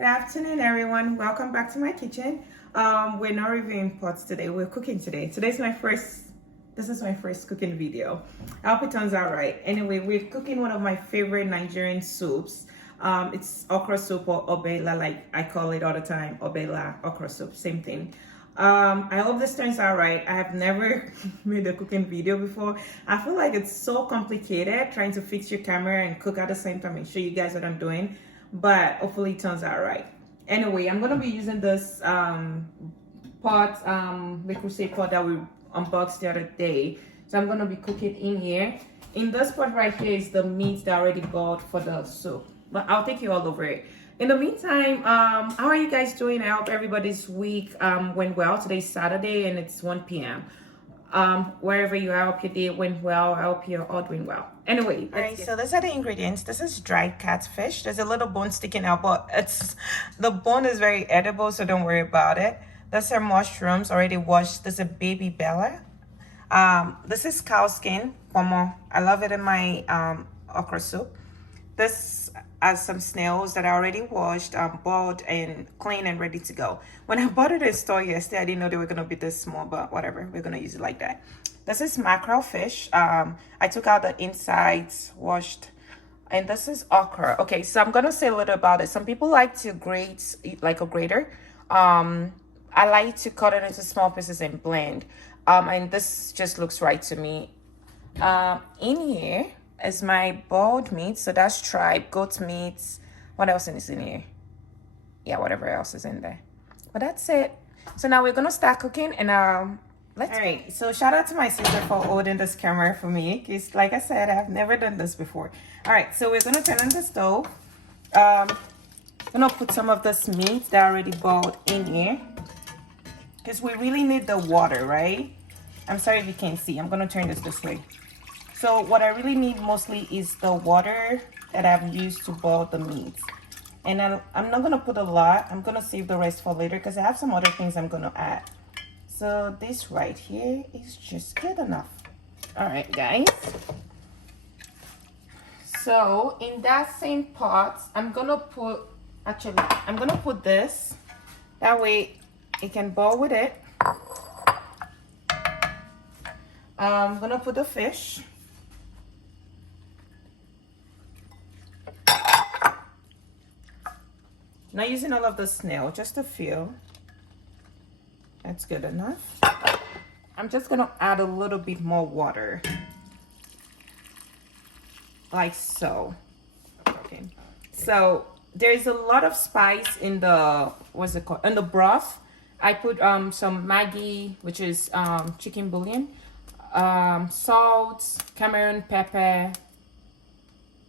Good afternoon, everyone. Welcome back to my kitchen. We're not reviewing pots today. We're cooking today. This is my first cooking video. I hope it turns out right. Anyway, we're cooking one of my favorite Nigerian soups. It's okra soup or obela, like I call it all the time. Obela, okra soup, same thing. I hope this turns out right. I have never made a cooking video before. I feel like it's so complicated trying to fix your camera and cook at the same time and show you guys what I'm doing, but hopefully it turns out right. Anyway, I'm gonna be using this pot, the Creuset pot that we unboxed the other day. So I'm gonna be cooking in here. In this pot right here is the meat that I already bought for the soup, but I'll take you all over it. In the meantime, how are you guys doing? I hope everybody's week went well. Today's Saturday and it's 1 p.m. Wherever you are, I hope your day went well. I hope you're all doing well. Anyway, all right, so these are the ingredients. This is dried catfish. There's a little bone sticking out, but the bone is very edible, so don't worry about it. These are mushrooms already washed. This is a baby bella. This is cow skin, Ponmo. I love it in my okra soup. This has some snails that I already washed, boiled and clean and ready to go. When I bought it in store yesterday, I didn't know they were gonna be this small, but whatever, we're gonna use it like that. This is mackerel fish. I took out the insides, washed, and this is okra. Okay, so I'm gonna say a little about it. Some people like to grate like a grater. I like to cut it into small pieces and blend. And this just looks right to me. In here is my boiled meat, so that's tripe, goat meat. What else is in here? Yeah, whatever else is in there. But that's it. So now we're gonna start cooking, and let's. All right. So shout out to my sister for holding this camera for me, because like I said, I've never done this before. All right. So we're gonna turn on the stove. I'm gonna put some of this meat that I already boiled in here, because we really need the water, right? I'm sorry if you can't see. I'm gonna turn this way. So what I really need mostly is the water that I've used to boil the meat. And I'm not gonna put a lot. I'm gonna save the rest for later because I have some other things I'm gonna add. So this right here is just good enough. All right, guys. So in that same pot, I'm gonna put this. That way it can boil with it. I'm gonna put the fish. Not using all of the snail, just a few. That's good enough. I'm just gonna add a little bit more water. Like so. Okay. So there's a lot of spice in the, what's it called? In the broth. I put some Maggi, which is chicken bouillon, salt, Cameroon pepper,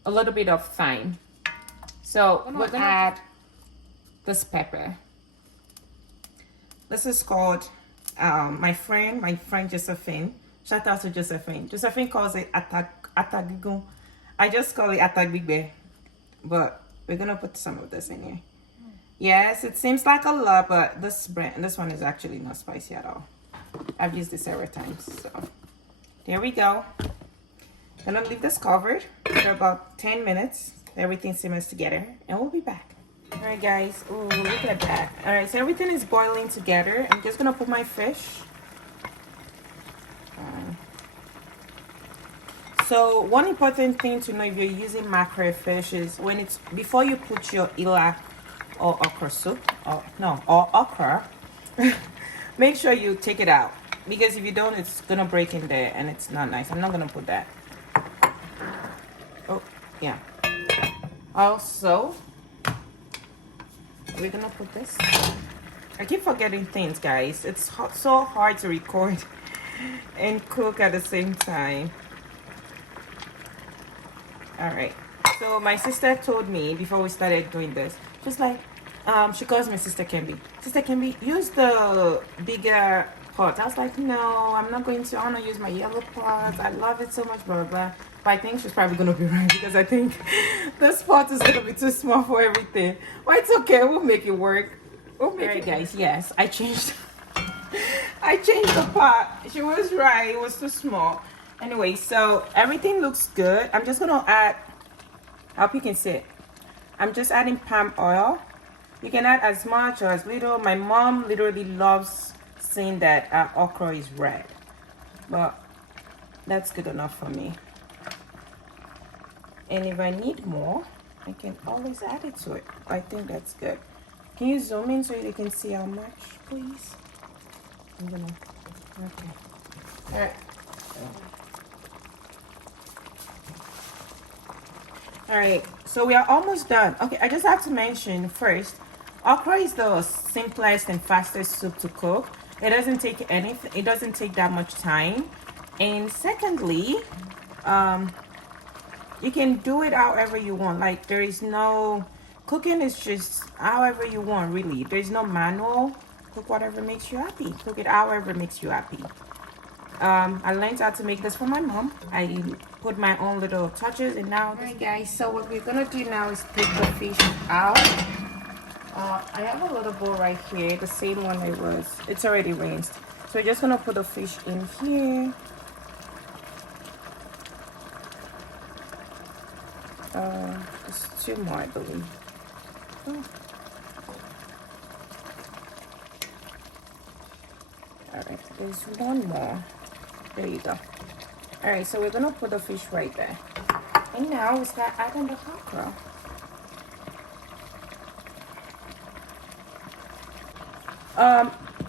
a little bit of thyme. So we're gonna add this pepper. This is called my friend Josephine. Shout out to Josephine. Josephine calls it atagigun. I just call it atagigbe, but we're gonna put some of this in here. Yes, it seems like a lot, but this one is actually not spicy at all. I've used this several times. So there we go. Gonna leave this covered for about 10 minutes. Everything simmers together, and we'll be back. All right, guys. Ooh, look at that. All right, so everything is boiling together. I'm just gonna put my fish. So one important thing to know if you're using mackerel fish is before you put your ila or okra soup, or okra, make sure you take it out, because if you don't, it's gonna break in there and it's not nice. I'm not gonna put that. Oh, yeah. Also, we're gonna put this. I keep forgetting things, guys. It's so hard to record and cook at the same time. All right. So my sister told me before we started doing this, just like she calls me Sister Kimby. Sister Kimby, use the bigger pot. I was like, no, I'm not going to. I want to use my yellow pot. I love it so much, blah blah blah. But I think she's probably gonna be right, because I think this pot is gonna be too small for everything. But it's okay, we'll make it work. We'll make it, guys. Yes, I changed the pot. She was right, it was too small. Anyway, so everything looks good. I'm just gonna add, I hope you can see it. I'm just adding palm oil You can add as much or as little. My mom literally loves seeing that okra is red, but that's good enough for me. And if I need more, I can always add it to it. I think that's good. Can you zoom in so you can see how much, please? I'm gonna, okay. All right. All right, so we are almost done. Okay, I just have to mention first, okra is the simplest and fastest soup to cook. It doesn't take anything, it doesn't take that much time. And secondly, you can do it however you want. Like, there is no, cooking is just however you want, really. There's no manual. Cook whatever makes you happy. Cook it however makes you happy. I learned how to make this from my mom. I put my own little touches, and now, alright guys, so what we're gonna do now is take the fish out. I have a little bowl right here, the same one it's already rinsed. So we're just gonna put the fish in here. There's 2 more, I believe. Oh. Alright, there's 1 more. There you go. Alright, so we're gonna put the fish right there. And now we start adding the okra.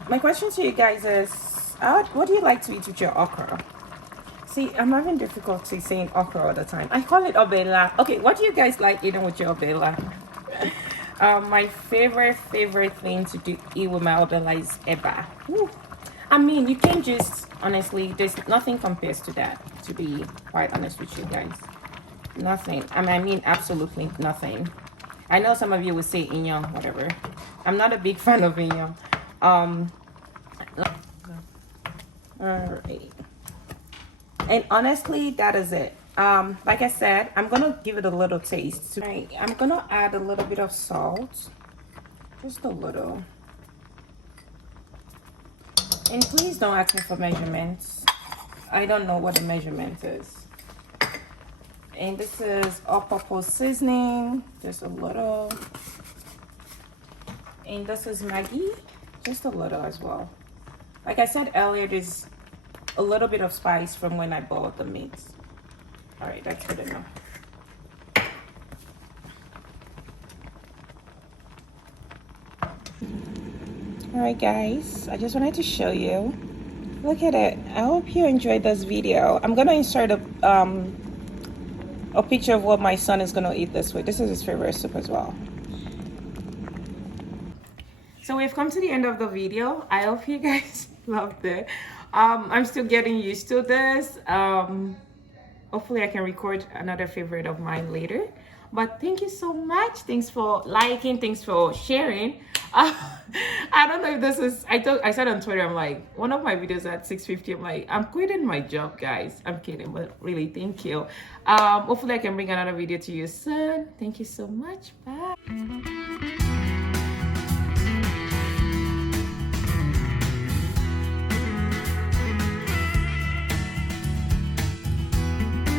My question to you guys is, what do you like to eat with your okra? See, I'm having difficulty saying okra all the time. I call it obela. Okay, what do you guys like eating with your obela? My favorite thing to eat with my obela is eba. Woo. I mean, you can just, honestly, there's nothing compares to that, to be quite honest with you guys. Nothing. I mean, absolutely nothing. I know some of you will say inyo, whatever. I'm not a big fan of inyo. Alright. And honestly, that is it. Like I said, I'm gonna give it a little taste. Alright, I'm gonna add a little bit of salt. Just a little. And please don't ask me for measurements. I don't know what the measurement is. And this is all-purpose seasoning, just a little. And this is Maggi, just a little as well. Like I said earlier, there's a little bit of spice from when I bought the meat. All right, that's good enough. All right guys, I just wanted to show you. Look at it. I hope you enjoyed this video. I'm gonna insert a picture of what my son is gonna eat this with. This is his favorite soup as well. So we've come to the end of the video. I hope you guys loved it. I'm still getting used to this. Hopefully I can record another favorite of mine later. But thank you so much. Thanks for liking, thanks for sharing. I don't know if this is, I said on Twitter, I'm like, one of my videos at 6:50, I'm like, I'm quitting my job, guys. I'm kidding, but really, thank you. Hopefully I can bring another video to you soon. Thank you so much. Bye.